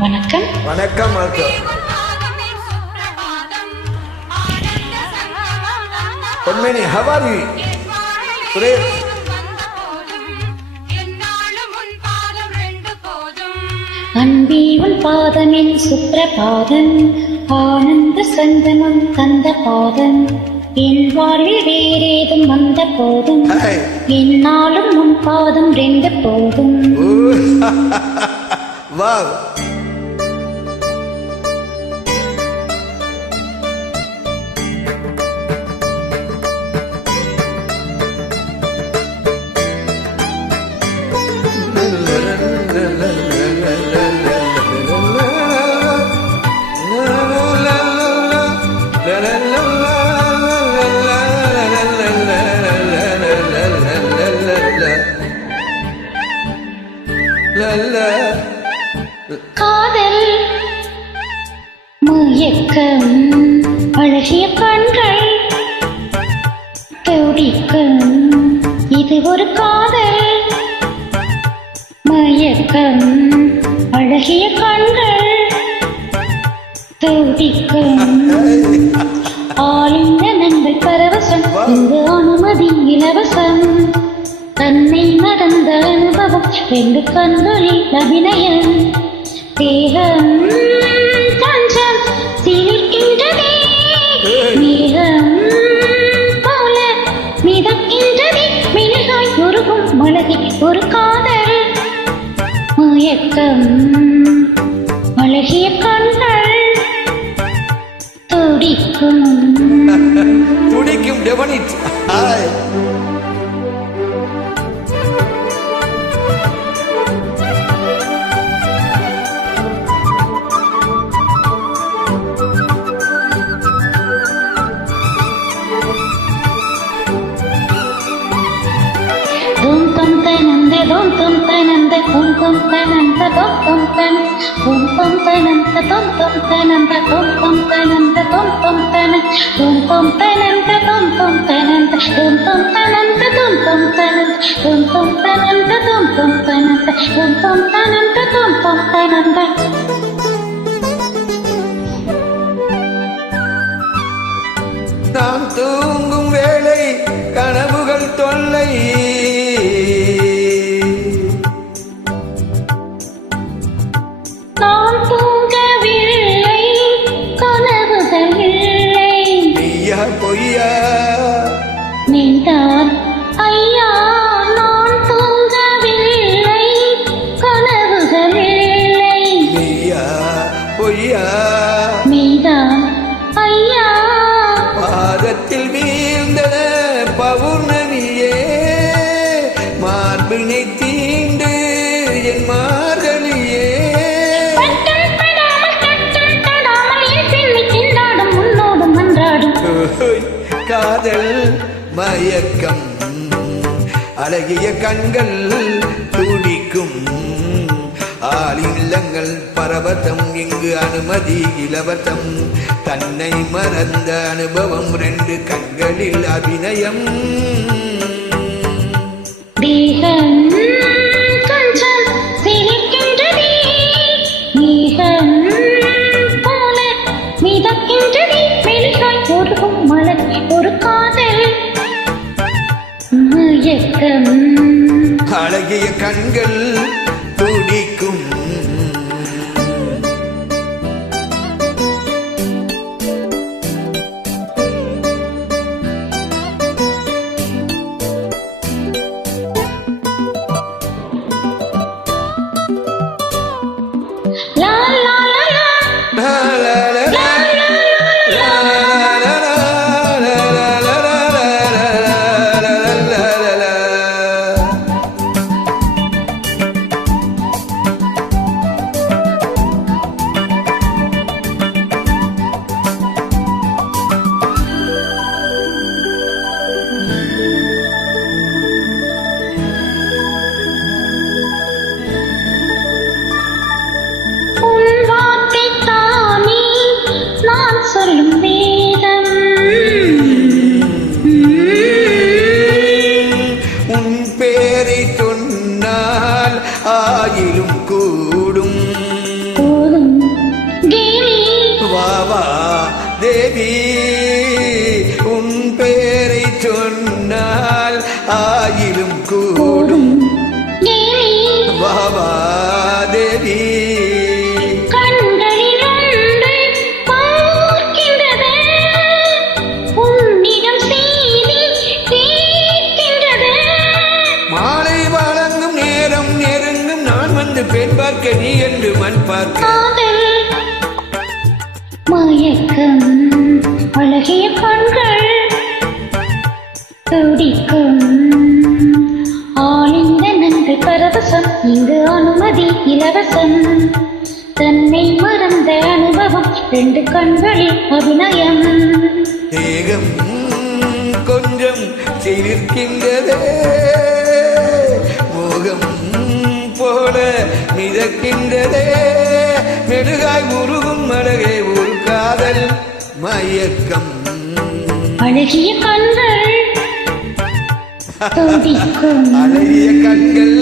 வணக்கம். வணக்கம். பொன்மேனி, how are you? Today அன்பே உன் பாதமென் சுப்ரபாதம், ஆனந்த சங்கமம் தந்த பாதம், என் வாழ்வில் வேறேதும் வந்த போதும், என்னாலும் உன் பாதம் ரெண்டு போதும். wow. காதல் மயக்கம், அழகிய கண்கள் துடிக்கும், இது ஒரு காதல் மயக்கம், அழகிய கண்கள் துடிக்கும், ஆலிங்கனங்கள் பரவசம், இங்கு அனுமதி இலவசம், தன்னை மறந்த அனுபவம், ரெண்டு கண்களில் அபிநயம், தேகம் தஞ்சம் சிலிர்க்கின்றதே, மேகம் போல மிதக்கின்றதே, மிளகாய் உருகும் மலகி ஒரு காதல் மயக்கம், அழகிய கண்கள் துடிக்கும். துடிக்கும் டெவனிட். Dum tum tananda dum tum tananda dum tum tan dum tum tananda dum tum tananda dum tum tananda dum tum tanan dum tum tananda dum tum tananda dum tum tananda dum tum tananda dum tum tananda dum tum tananda dum tum tananda dum tum tananda. நான் தூங்கும் வேளை கனவுகள் தொல்லை, நான் தூங்கவில்லை கனவுகள் இல்லை, மெய்யா பொய்யா நீதான் ஐயா, நான் தூங்கவில்லை கனவுகள் இல்லை, மெய்யா பொய்யா நீதான் ஐயா, பாதத்தில் வீழ்ந்தன பௌர்ணமியே, மார்பினை தீண்டு என் மார்கழியே, பட்டம் படாமல் என் பெண்ணை திண்டாடும் முன்னோடும் அன்றாடும் காதல் மயக்கம், அழகிய கண்கள் துடிக்கும், ஆலில்லங்கள் பரவசம், இங்கு அனுமதி இலவசம், தன்னை மறந்த அனுபவம், ரெண்டு கண்களில் அபிநயம், தேகம் கொஞ்சம் சிலிர்க்கின்றதே, மேகம் போல மிதக்கின்றதே, மெழுகாய் உருகும் மலர் ஒரு காதல் மயக்கம், அழகிய கண்கள் துடிக்கும். லா லா லா லா லா உன் வார்த்தை தானே நான் சொல்லும் வேதம், உன் பேரை சொன்னால் ஆயிலும் கூடும், போதும் தேவி உன் பேரை சொன்னால் ஆயிலும் கூடும் தேவி வாவா தேவி கண்களில் ஒன்று பார்க்கின்றது உன்னிடம் செய்தி கேட்கின்றது மாலை வழங்கும் நேரம் நெருங்கும் நான் வந்து பெண் பார்க்க நீ என்று மண் பார்க்க காதல் மயக்கம் அழகிய கண்கள் துடிக்கும் ஆலிங்கனங்கள் பரவசம் இங்கு அனுமதி இலவசம் தன்னை மறந்த அனுபவம் ரெண்டு கண்களில் அபிநயம் தேகம் கொஞ்சம் சிரிக்கின்றதே மோகம் போல மிதக்கின்றதே மெழுகாய் உருகும் அழகே ஒரு காதல் மயக்கம் அழகிய கண்கள் துடிக்கும் அழகிய கண்கள்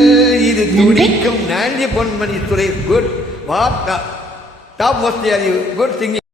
இது துடிக்கும் நான்கு பொன்மணி துறை good what top most good singing